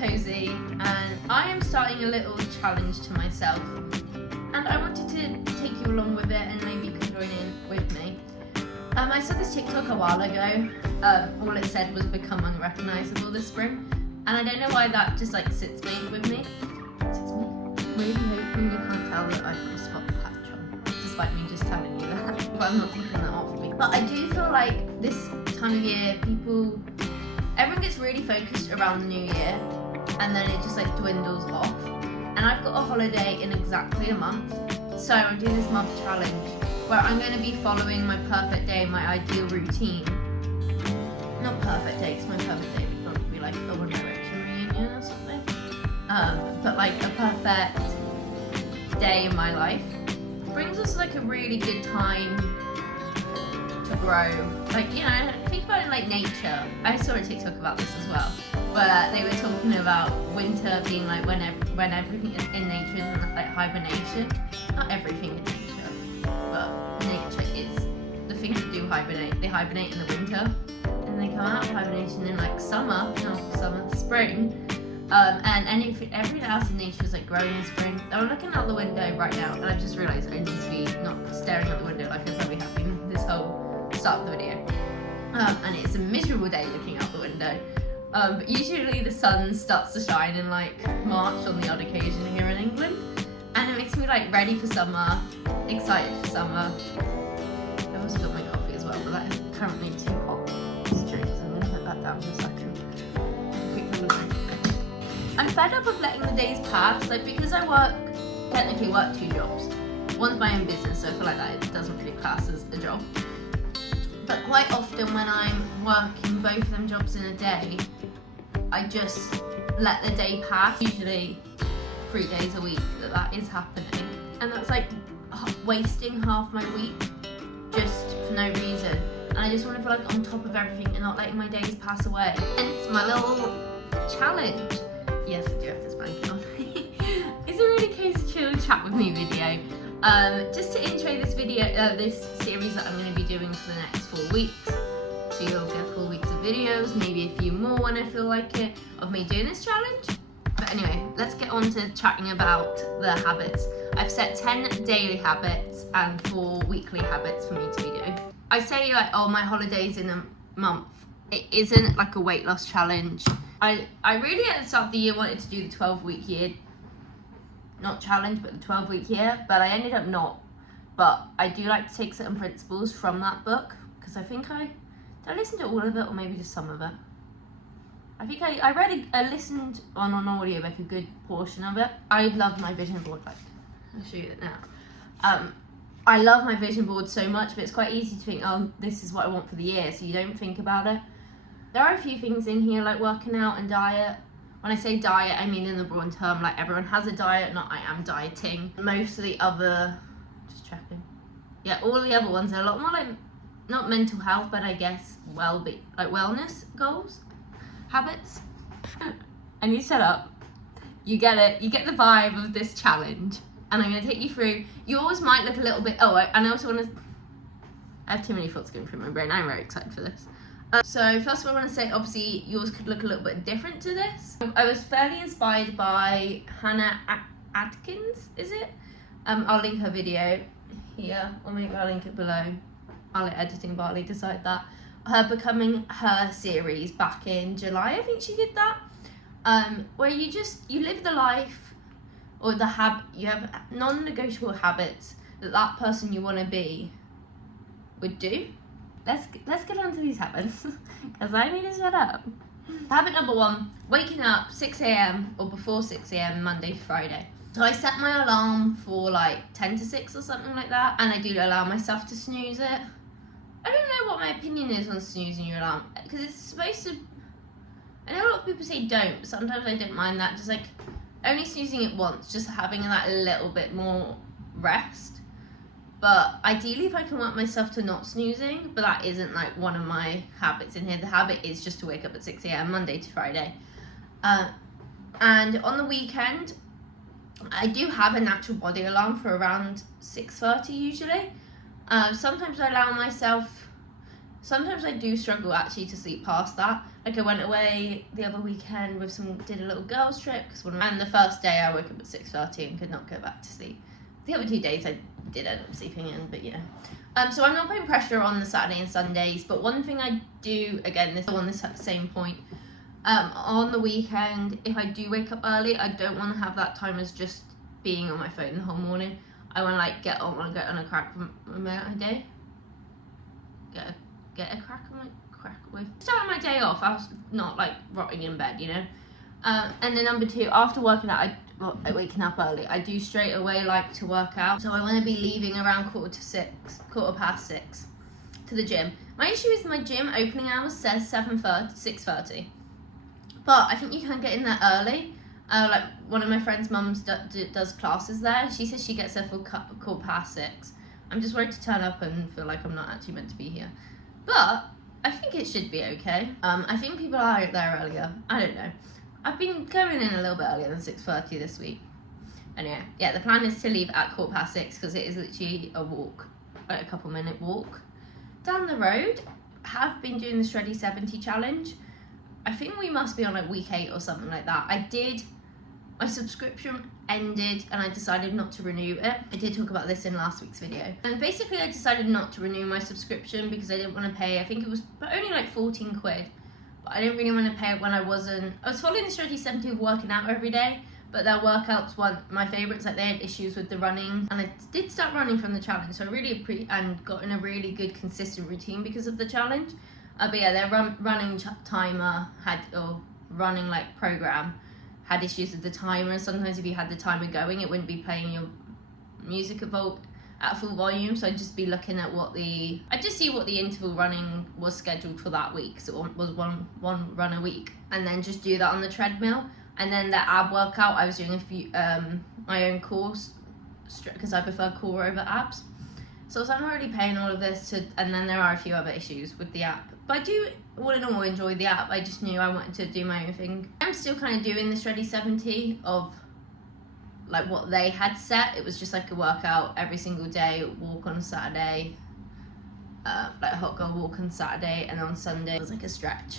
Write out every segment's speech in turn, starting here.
cozy, and I am starting a little challenge to myself, and I wanted to take you along with it, and maybe you can join in with me. I saw this TikTok a while ago. All it said was become unrecognizable this spring, and I don't know why that just like sits with me. Really hoping you can't tell that I've got a spot patch on, despite me just telling you that, but I'm not taking that off of me. But I do feel like this time of year, everyone gets really focused around the new year, and then it just like dwindles off. And I've got a holiday in exactly a month, so I'm doing this month challenge where I'm going to be following my perfect day, my ideal routine. Not perfect day, because my perfect day would probably be like a One Direction reunion or something. But like a perfect day in my life brings us like a really good time to grow. Like, you know, think about it like nature. I saw a TikTok about this as well, where they were talking about winter being like when everything in nature is in like hibernation. Not everything in nature, but nature is. The things that do hibernate, they hibernate in the winter, and they come out of hibernation in like spring. And everything else in nature is like growing in spring. I'm looking out the window right now, and I've just realised I need to be not staring out the window like I'm probably having this whole start of the video. And it's a miserable day looking out the window. But usually the sun starts to shine in like March on the odd occasion here in England, and it makes me like ready for summer, excited for summer. I also got my coffee as well, but that is currently too hot to drink, so I'm going to put that down for a second. Quickly drink. I'm fed up of letting the days pass, like because I technically work 2 jobs. One's my own business, so I feel like that it doesn't really class as a job. But quite often when I'm working both of them jobs in a day, I just let the day pass. Usually 3 days a week that is happening, and that's like wasting half my week just for no reason. And I just want to feel like on top of everything and not letting my days pass away. Hence my little challenge. Yes, I do have this blanket on. It's a really cozy chill chat with me video. Just to intro this video, this series that I'm going to be doing for the next 4 weeks. So you'll get 4 weeks of videos, maybe a few more when I feel like it, of me doing this challenge. But anyway, let's get on to chatting about the habits. I've set 10 daily habits and 4 weekly habits for me to be doing. I say like, oh, my holiday's in a month. It isn't like a weight loss challenge. I really at the start of the year wanted to do the 12-week year, not challenge, but the 12-week year, but I ended up not. But I do like to take certain principles from that book, because I think I listened to all of it, or maybe just some of it. I think I listened on an audiobook a good portion of it. I love my vision board, like, I'll show you it now. I love my vision board so much, but it's quite easy to think, oh, this is what I want for the year, so you don't think about it. There are a few things in here, like working out and diet. When I say diet, I mean in the broad term, like everyone has a diet, not I am dieting. Most of the other, just checking. Yeah, all the other ones are a lot more like, not mental health, but I guess well-being, like wellness goals, habits. And you set up, you get it, you get the vibe of this challenge. And I'm going to take you through, yours might look a little bit, and I also want to, I have too many thoughts going through my brain, I'm very excited for this. So first of all, I want to say, obviously, yours could look a little bit different to this. I was fairly inspired by Hannah Atkins, is it? I'll link her video here, or maybe I'll link it below. I'll let editing Barley decide that. Her Becoming Her series back in July, I think she did that. Where you live the life, or you have non-negotiable habits that person you want to be would do. Let's get on to these habits, because I need to shut up. Habit number 1, waking up 6 a.m. or before 6 a.m. Monday to Friday. So I set my alarm for like 10 to 6 or something like that, and I do allow myself to snooze it. I don't know what my opinion is on snoozing your alarm, because it's supposed to, I know a lot of people say don't, but sometimes I don't mind that, just like only snoozing it once, just having that little bit more rest. But ideally, if I can work myself to not snoozing, but that isn't like one of my habits in here. The habit is just to wake up at 6 a.m. Monday to Friday. And on the weekend, I do have a natural body alarm for around 6:30 usually. Sometimes I allow myself, sometimes I do struggle actually to sleep past that, Like I went away the other weekend with did a little girls trip, and the first day I woke up at 6:30 and could not go back to sleep. The other 2 days I did end up sleeping in, but yeah. So I'm not putting pressure on the Saturday and Sundays, but one thing I do, again, this on this same point, on the weekend, if I do wake up early, I don't want to have that time as just being on my phone the whole morning. I want to like get on a crack with my day. Get a crack on my with starting my day off. I was not like rotting in bed, you know. And then number 2, after working out, waking up early, I do straight away like to work out. So I want to be leaving around 6:15 to the gym. My issue is my gym opening hours says 6:30, but I think you can get in there early. Like one of my friend's mums does classes there. She says she gets there for 6:15. I'm just worried to turn up and feel like I'm not actually meant to be here, but I think it should be okay. I think people are out there earlier. I don't know. I've been going in a little bit earlier than 6:30 this week. Anyway, yeah, the plan is to leave at 6:15 because it is literally a walk, like a couple-minute walk down the road. Have been doing the Shreddy 70 challenge. I think we must be on like week 8 or something like that. My subscription ended and I decided not to renew it. I did talk about this in last week's video. And basically I decided not to renew my subscription because I didn't want to pay, I think it was only like 14 quid. But I didn't really want to pay it when I was following the Shreddy 70 of working out every day, but their workouts weren't my favourites. Like they had issues with the running, and I did start running from the challenge, so I really and got in a really good consistent routine because of the challenge. But yeah, their running timer running like program had issues with the timer, and sometimes if you had the timer going, it wouldn't be playing your music at full volume. So I'd just be looking at I'd just see what the interval running was scheduled for that week. So it was one run a week, and then just do that on the treadmill. And then the ab workout, I was doing a few my own core, because I prefer core over abs. So I'm not really paying all of this and then there are a few other issues with the app. But I do all in all enjoy the app. I just knew I wanted to do my own thing. I'm still kind of doing the Shreddy 70 of like what they had set. It was just like a workout every single day, walk on Saturday, like a hot girl walk on Saturday, and on Sunday it was like a stretch.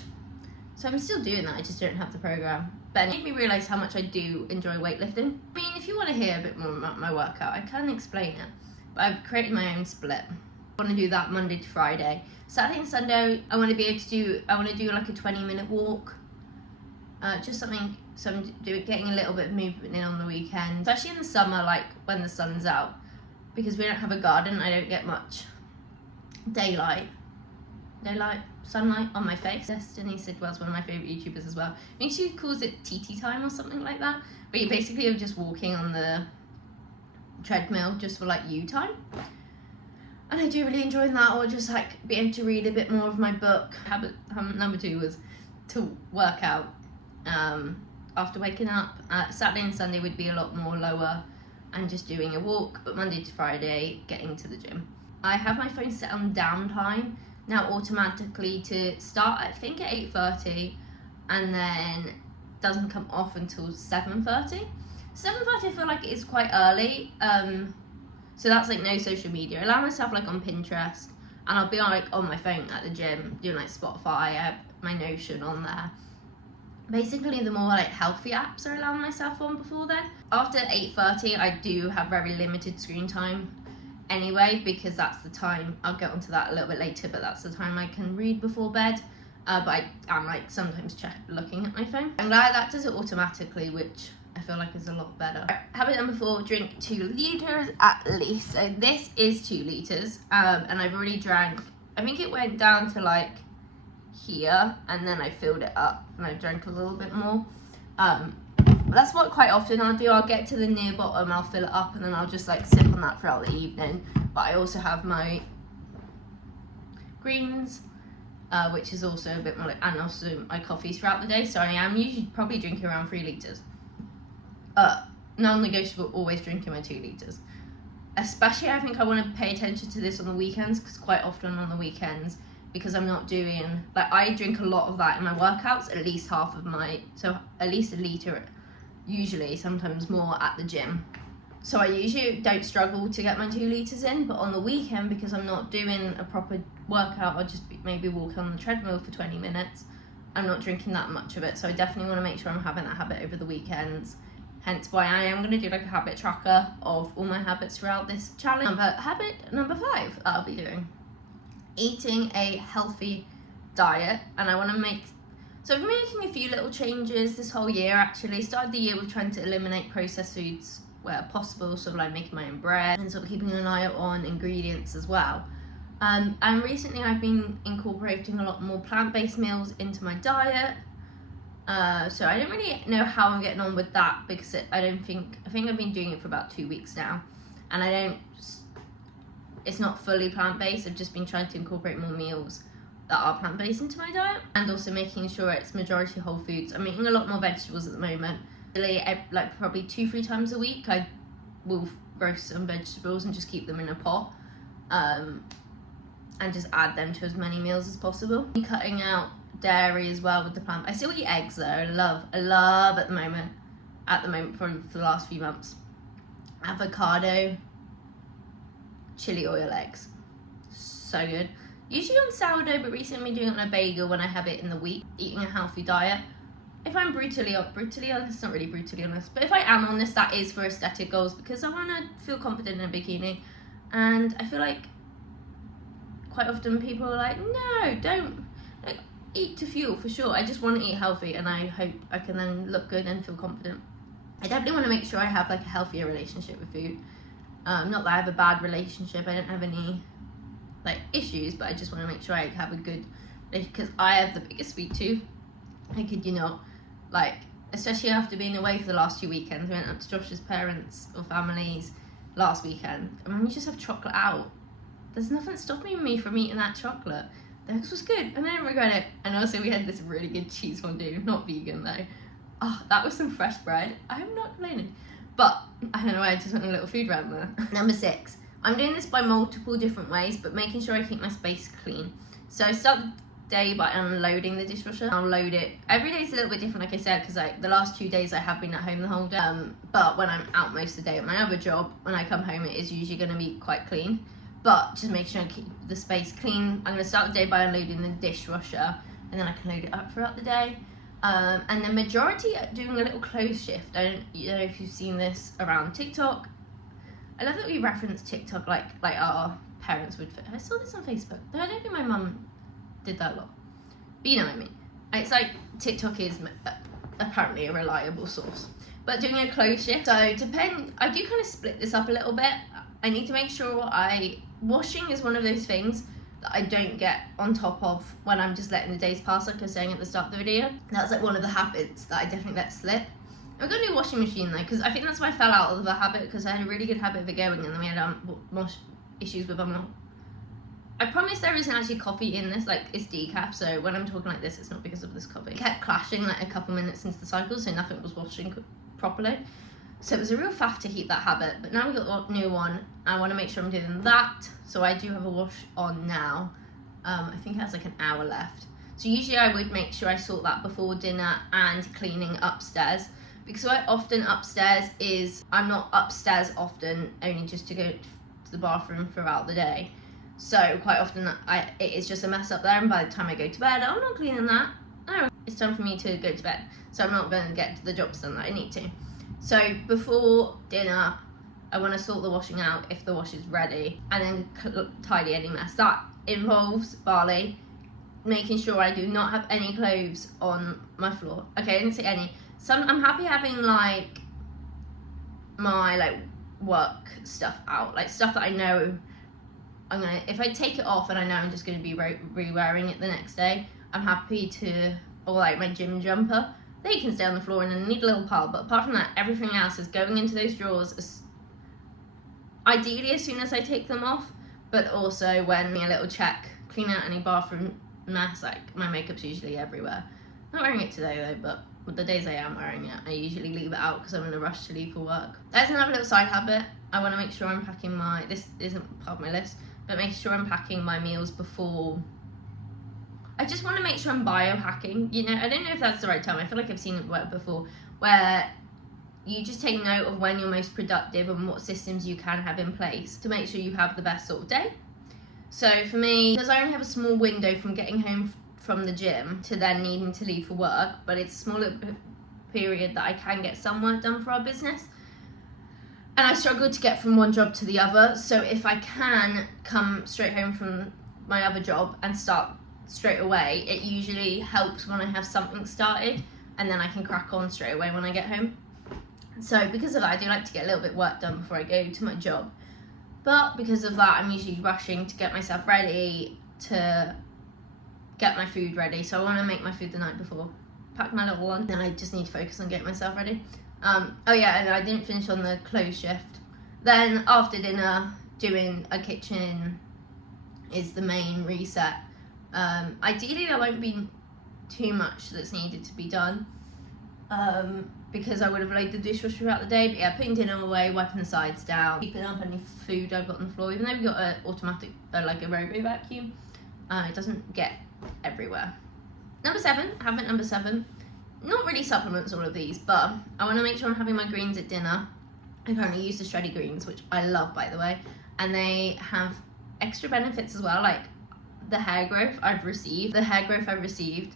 So I'm still doing that, I just don't have the program. But it made me realise how much I do enjoy weightlifting. I mean, if you want to hear a bit more about my workout, I can explain it. But I've created my own split. I want to do that Monday to Friday. Saturday and Sunday, I want to do like a 20-minute walk. Just something, getting a little bit of movement in on the weekend. Especially in the summer, like when the sun's out. Because we don't have a garden, I don't get much sunlight on my face. Destiny Sidwell's one of my favourite YouTubers as well. I think she calls it TT time or something like that. But you basically are just walking on the treadmill just for like you time. And I do really enjoy that, or just like be able to read a bit more of my book. Habit number 2 was to work out after waking up. Saturday and Sunday would be a lot more lower and just doing a walk, but Monday to Friday getting to the gym. I have my phone set on downtime now automatically to start, I think at 8:30, and then doesn't come off until 7:30. 7:30 I feel like it's quite early, so that's like no social media. I allow myself like on Pinterest, and I'll be like on my phone at the gym doing like Spotify. I have my Notion on there. Basically the more like healthy apps I allow myself on before then. After 8:30 I do have very limited screen time anyway, because that's the time, I'll get onto that a little bit later, but that's the time I can read before bed. But I am like sometimes looking at my phone. I'm glad that does it automatically, which I feel like is a lot better. Habit number 4, drink 2 litres at least. So this is 2 litres, and I've already drank, I think it went down to like here, and then I filled it up and I drank a little bit more. That's what quite often I'll do. I'll get to the near bottom, I'll fill it up, and then I'll just like sip on that throughout the evening. But I also have my greens, which is also a bit more like, and also my coffees throughout the day. So I am usually probably drinking around 3 litres. Non-negotiable, always drinking my 2 litres. Especially I think I want to pay attention to this on the weekends, because quite often on the weekends, because I'm not doing, like I drink a lot of that in my workouts, at least half of so at least a litre usually, sometimes more at the gym. So I usually don't struggle to get my 2 litres in, but on the weekend, because I'm not doing a proper workout, I'll just maybe walk on the treadmill for 20 minutes, I'm not drinking that much of it, so I definitely want to make sure I'm having that habit over the weekends. Hence why I am going to do like a habit tracker of all my habits throughout this challenge. Habit number 5 that I'll be doing. Eating a healthy diet. And I want to so I've been making a few little changes this whole year actually. Started the year with trying to eliminate processed foods where possible, sort of like making my own bread and sort of keeping an eye on ingredients as well. And recently I've been incorporating a lot more plant-based meals into my diet. So I don't really know how I'm getting on with that because I think I've been doing it for about 2 weeks now, and it's not fully plant-based. I've just been trying to incorporate more meals that are plant-based into my diet, and also making sure it's majority whole foods. I'm eating a lot more vegetables at the moment. Really, like probably 2-3 times a week I will roast some vegetables and just keep them in a pot, and just add them to as many meals as possible. Cutting out dairy as well with the plant. I still eat eggs though. I love at the moment probably for the last few months, avocado chili oil eggs, so good. Usually on sourdough, but recently I'm doing it on a bagel when I have it in the week. Eating a healthy diet. If I'm brutally honest, not really brutally honest, but if I am honest, that is for aesthetic goals, because I want to feel confident in a bikini, and I feel like quite often people are like, no, don't, like, eat to fuel for sure. I just want to eat healthy, and I hope I can then look good and feel confident. I definitely want to make sure I have like a healthier relationship with food. Not that I have a bad relationship, I don't have any like issues, but I just want to make sure I have a good, because I have the biggest sweet tooth. I kid you not, like, especially after being away for the last 2 weekends. I went up to Josh's parents or families last weekend, and when you just have chocolate out, there's nothing stopping me from eating that chocolate. The eggs was good, and I didn't regret it. And also we had this really good cheese fondue, not vegan though. Oh, that was some fresh bread. I'm not complaining, but I don't know why I just went a little food round there. Number 6. I'm doing this by multiple different ways, but making sure I keep my space clean. So I start the day by unloading the dishwasher. I'll load it. Every day is a little bit different, like I said, because the last 2 days I have been at home the whole day. But when I'm out most of the day at my other job, when I come home, it is usually going to be quite clean. But just make sure I keep the space clean. I'm going to start the day by unloading the dishwasher, and then I can load it up throughout the day. And the majority are doing a little clothes shift. I don't know if you've seen this around TikTok. I love that we reference TikTok like our parents would. I saw this on Facebook, though I don't think my mum did that a lot. But you know what I mean. It's like TikTok is apparently a reliable source. But doing a clothes shift, so I do kind of split this up a little bit. I need to make sure washing is one of those things that I don't get on top of when I'm just letting the days pass, like I was saying at the start of the video. That's like one of the habits that I definitely let slip. I'm going to do a washing machine though, because I think that's why I fell out of the habit, because I had a really good habit of it going, and then we had issues with I promise there isn't actually coffee in this, like it's decaf, so when I'm talking like this, it's not because of this coffee. It kept clashing like a couple minutes into the cycle, so nothing was washing properly. So it was a real faff to keep that habit, but now we've got a new one. I want to make sure I'm doing that, so I do have a wash on now. I think it has like an hour left. So usually I would make sure I sort that before dinner and cleaning upstairs, because quite often upstairs I'm not upstairs often, only just to go to the bathroom throughout the day. So quite often it is just a mess up there, and by the time I go to bed, I'm not cleaning that. No, it's time for me to go to bed, so I'm not going to get the jobs done that I need to. So before dinner, I want to sort the washing out if the wash is ready, and then tidy any mess. That involves barley, making sure I do not have any clothes on my floor. Okay, I didn't say any. I'm happy having like my work stuff out, like stuff that I know if I take it off and I know I'm just going to be re-wearing it the next day, I'm happy to, or like my gym jumper, they can stay on the floor in a neat little pile. But apart from that, everything else is going into those drawers ideally as soon as I take them off, but also when a little check, clean out any bathroom mess. Like my makeup's usually everywhere. Not wearing it today though, but with the days I am wearing it, I usually leave it out because I'm in a rush to leave for work. There's another little side habit. I want to make sure I'm packing this isn't part of my list, but make sure I'm packing my meals before. I just want to make sure I'm biohacking, you know. I don't know if that's the right term. I feel like I've seen it work before, where you just take note of when you're most productive and what systems you can have in place to make sure you have the best sort of day. So for me, because I only have a small window from getting home from the gym to then needing to leave for work, but it's a smaller period that I can get some work done for our business. And I struggle to get from one job to the other, so if I can come straight home from my other job and start straight away, it usually helps when I have something started, and then I can crack on straight away when I get home. So because of that, I do like to get a little bit of work done before I go to my job. But because of that, I'm usually rushing to get myself ready, to get my food ready. So I want to make my food the night before, pack my little one, then I just need to focus on getting myself ready. Oh yeah, and I didn't finish on the clothes shift. Then after dinner, doing a kitchen is the main reset. Ideally there won't be too much that's needed to be done, because I would have laid the dishwasher throughout the day. But yeah, putting dinner away, wiping the sides down, keeping up any food I've got on the floor. Even though we've got an automatic, like a robo vacuum, it doesn't get everywhere. Number 7, habit number 7. Not really supplements, all of these, but I want to make sure I'm having my greens at dinner. I currently use the shreddy greens, which I love, by the way, and they have extra benefits as well, like the hair growth I've received.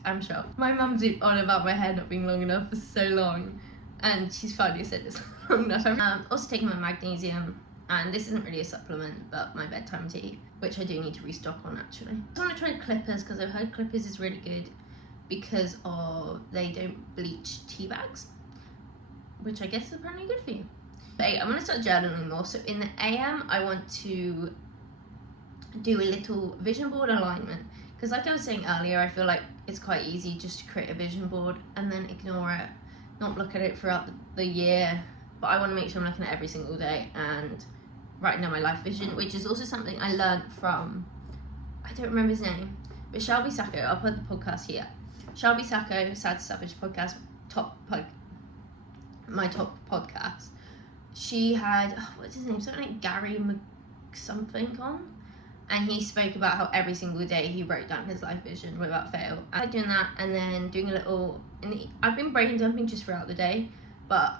I'm shocked. My mum's been on about my hair not being long enough for so long, and she's finally said it's long enough. Also taking my magnesium, and this isn't really a supplement, but my bedtime tea, which I do need to restock on actually. I want to try Clippers, because I've heard Clippers is really good because they don't bleach tea bags, which I guess is apparently good for you. But I'm going to start journaling more. So in the AM, I want to do a little vision board alignment, because like I was saying earlier, I feel like it's quite easy just to create a vision board and then ignore it, not look at it throughout the year. But I want to make sure I'm looking at it every single day and writing down my life vision, which is also something I learned from, I don't remember his name, but Shelby Sacco. I'll put the podcast here. Shelby Sacco, Sad to Savage podcast, my top podcast. She had, what's his name, something like Gary something on, and he spoke about how every single day he wrote down his life vision without fail. I like doing that, and then doing a little, I've been brain dumping just throughout the day, but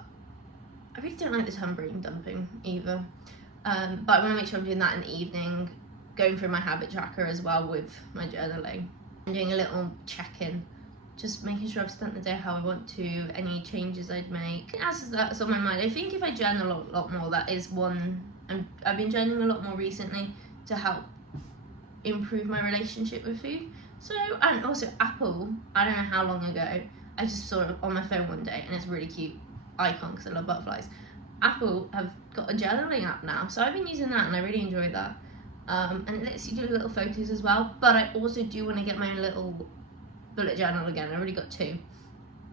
I really don't like the term brain dumping either. But I want to make sure I'm doing that in the evening, going through my habit tracker as well with my journaling, and doing a little check-in, just making sure I've spent the day how I want to, any changes I'd make. As that's on my mind, I think if I journal a lot more, that is one, I've been journaling a lot more recently to help improve my relationship with food. So, and also Apple, I don't know how long ago, I just saw it on my phone one day, and it's a really cute icon because I love butterflies. Apple have got a journaling app now, so I've been using that and I really enjoy that. And it lets you do little photos as well, but I also do want to get my own little bullet journal again. I've already got 2,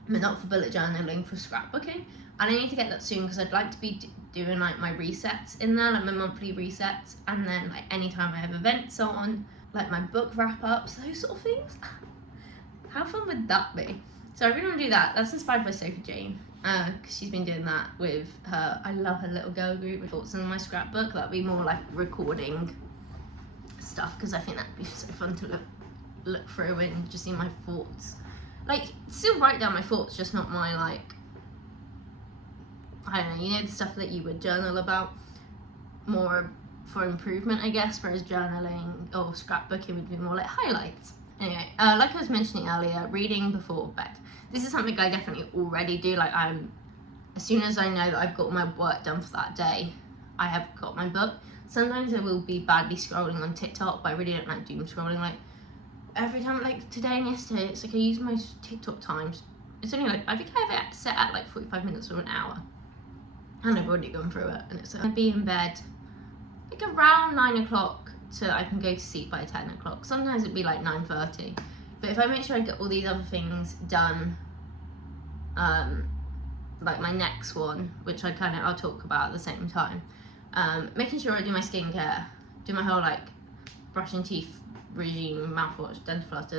but not for bullet journaling, for scrapbooking, and I need to get that soon because I'd like to be doing like my resets in there, like my monthly resets, and then like anytime I have events on, like my book wrap-ups, those sort of things. How fun would that be? So I really want to do that. That's inspired by Sophie Jane, because she's been doing that with her, I love her little girl group with thoughts in my scrapbook. That'd be more like recording stuff, because I think that'd be so fun to look through and just see my thoughts. Like, still write down my thoughts, just not my, like, I don't know, you know, the stuff that you would journal about, more for improvement, I guess, whereas journaling or scrapbooking would be more like highlights. Anyway, like I was mentioning earlier, reading before bed. This is something I definitely already do. Like, as soon as I know that I've got my work done for that day, I have got my book. Sometimes I will be badly scrolling on TikTok, but I really don't like doom scrolling. Like, every time, like today and yesterday, it's like I use my TikTok times. It's only like, I think I have it set at like 45 minutes or an hour. And I've already gone through it. And it's like, I'd be in bed like around 9 o'clock so I can go to sleep by 10 o'clock. Sometimes it'd be like 9:30. But if I make sure I get all these other things done, like my next one, which I'll talk about at the same time, making sure I do my skincare, do my whole like brushing teeth regime, mouthwash, dental floss,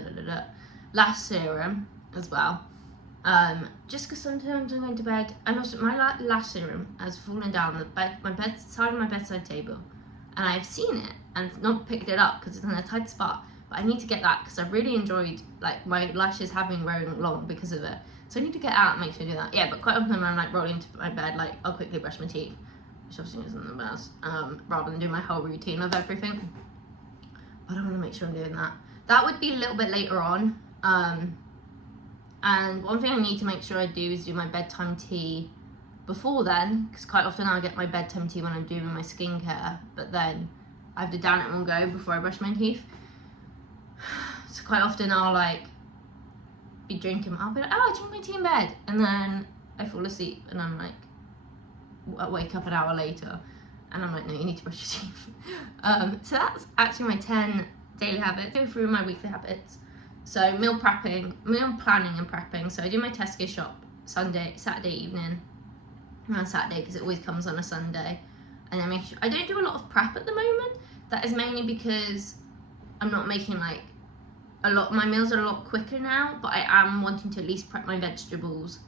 lash serum as well. Just because sometimes I'm going to bed, and also my lash serum has fallen down my bedside table, and I've seen it and not picked it up because it's in a tight spot. But I need to get that because I've really enjoyed like my lashes having grown long because of it. So I need to get out and make sure I do that. Yeah, but quite often when I'm like rolling to my bed, like I'll quickly brush my teeth, which obviously isn't the best, rather than do my whole routine of everything. But I want to make sure I'm doing that. That would be a little bit later on. And one thing I need to make sure I do is do my bedtime tea before then, because quite often I'll get my bedtime tea when I'm doing my skincare, but then I have to down it in one go before I brush my teeth. So quite often I'll like be drinking, I'll be like, oh, I drink my tea in bed, and then I fall asleep, and I'm like, I wake up an hour later, and I'm like, no, you need to brush your teeth. So that's actually my 10 daily habits. Go through my weekly habits. So meal planning and prepping. So I do my Tesco shop Saturday evening, around Saturday, because it always comes on a Sunday. And then make sure, I don't do a lot of prep at the moment. That is mainly because I'm not making like my meals are a lot quicker now, but I am wanting to at least prep my vegetables.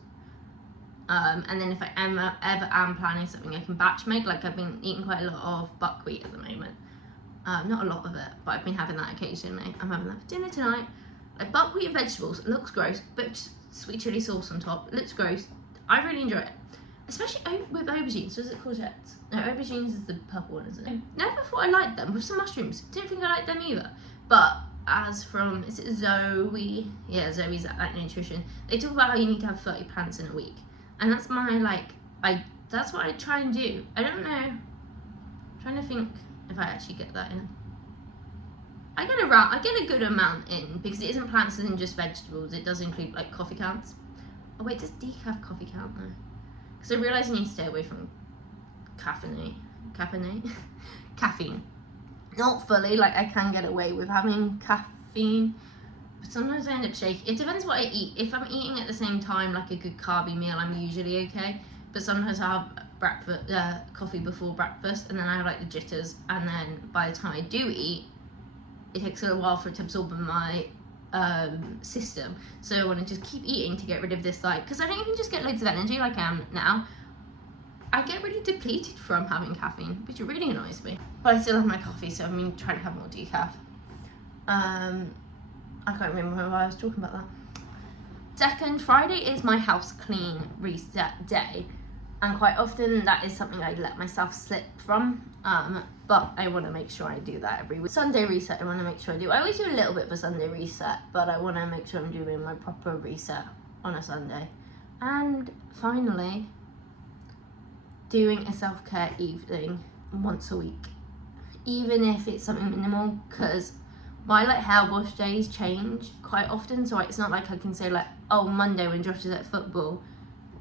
And then if I ever am planning something, I can batch make. Like I've been eating quite a lot of buckwheat at the moment. Not a lot of it, but I've been having that occasionally. I'm having that for dinner tonight. Like buckwheat and vegetables, it looks gross, but sweet chili sauce on top, it looks gross. I really enjoy it. Especially with aubergines. Was it courgettes? No, aubergines is the purple one, isn't it? Never thought I liked them. With some mushrooms, didn't think I liked them either. But as from, is it Zoe? Yeah, Zoe's at Nutrition. They talk about how you need to have 30 plants in a week. And that's my, that's what I try and do. I don't know. I'm trying to think if I actually get that in. I get a good amount in, because it isn't plants and just vegetables. It does include like coffee counts. Oh wait, does decaf coffee count though? Because I realise I need to stay away from caffeine. Not fully, like I can get away with having caffeine, but sometimes I end up shaking. It depends what I eat. If I'm eating at the same time like a good carby meal, I'm usually okay. But sometimes I have coffee before breakfast, and then I have like the jitters, and then by the time I do eat, it takes a little while for it to absorb in my system. So I want to just keep eating to get rid of this, because I don't even just get loads of energy like I am now. I get really depleted from having caffeine, which really annoys me. But I still have my coffee, so I've been trying to have more decaf. I can't remember why I was talking about that. Second, Friday is my house clean reset day, and quite often that is something I let myself slip from. But I want to make sure I do that every week. Sunday reset, I want to make sure I do. I always do a little bit of a Sunday reset, but I want to make sure I'm doing my proper reset on a Sunday. And finally, doing a self-care evening once a week, even if it's something minimal, because my hair wash days change quite often. So it's not like I can say oh, Monday when Josh is at football,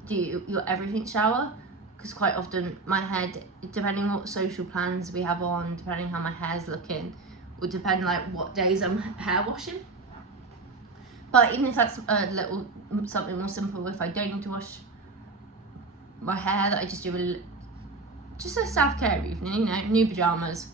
do your everything shower. Because quite often my hair, depending on what social plans we have on, depending how my hair's looking, will depend what days I'm hair washing. But even if that's something more simple, if I don't need to wash my hair, that I just do just a self-care evening, new pajamas,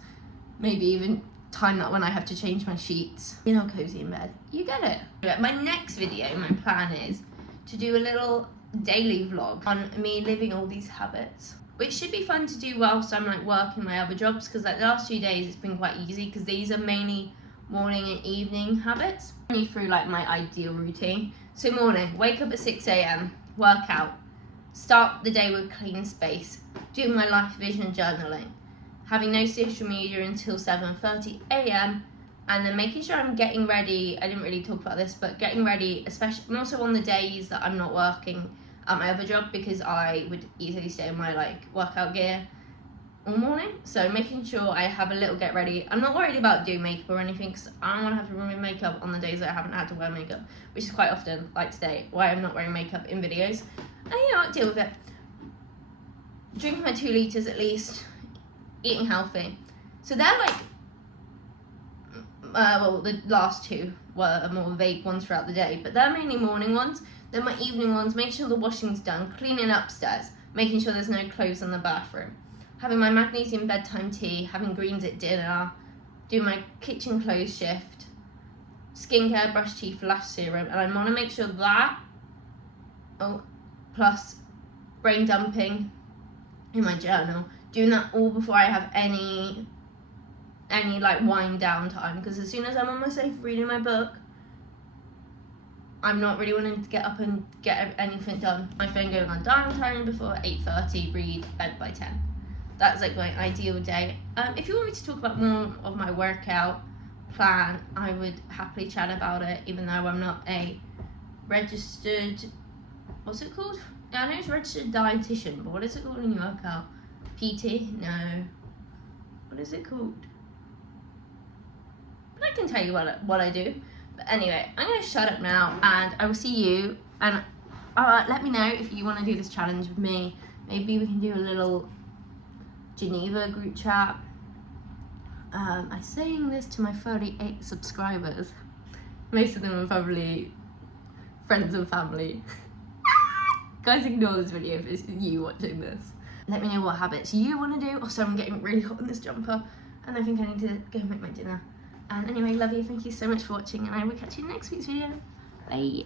maybe even time that when I have to change my sheets, cozy in bed. You get it. My next video, my plan is to do a little daily vlog on me living all these habits, which should be fun to do whilst I'm working my other jobs, because the last 2 days it's been quite easy, because these are mainly morning and evening habits. Me through my ideal routine. So morning, wake up at 6 a.m, work out, start the day with clean space, doing my life vision journaling, having no social media until 7:30 a.m, and then making sure I'm getting ready. I didn't really talk about this, but getting ready, especially also on the days that I'm not working at my other job, because I would easily stay in my workout gear all morning. So making sure I have a little get ready. I'm not worried about doing makeup or anything, because I don't want to have to remove makeup on the days that I haven't had to wear makeup, which is quite often, like today, why I'm not wearing makeup in videos. And I'll deal with it. Drinking my 2 litres at least, eating healthy. So they're the last 2 were more vague ones throughout the day, but they're mainly morning ones. Then my evening ones, make sure the washing's done, cleaning upstairs, making sure there's no clothes in the bathroom, having my magnesium bedtime tea, having greens at dinner, do my kitchen clothes shift, skincare, brush teeth, lash serum, and I want to make sure that, plus brain dumping in my journal, doing that all before I have any wind down time, because as soon as I'm on my sofa reading my book, I'm not really wanting to get up and get anything done. My phone going on downtime before 8:30, read, bed by 10. That's my ideal day. If you want me to talk about more of my workout plan, I would happily chat about it, even though I'm not a registered, what's it called? Yeah, I know it's registered dietitian, but what is it called when you work out? PT? No. What is it called? I can tell you what I do. But anyway, I'm going to shut up now, and I will see you, and let me know if you want to do this challenge with me. Maybe we can do a little Geneva group chat. I'm saying this to my 38 subscribers. Most of them are probably friends and family. Guys, ignore this video if it's you watching this. Let me know what habits you want to do. Also, I'm getting really hot in this jumper, and I think I need to go and make my dinner. And anyway, love you, thank you so much for watching, and I will catch you in next week's video. Bye.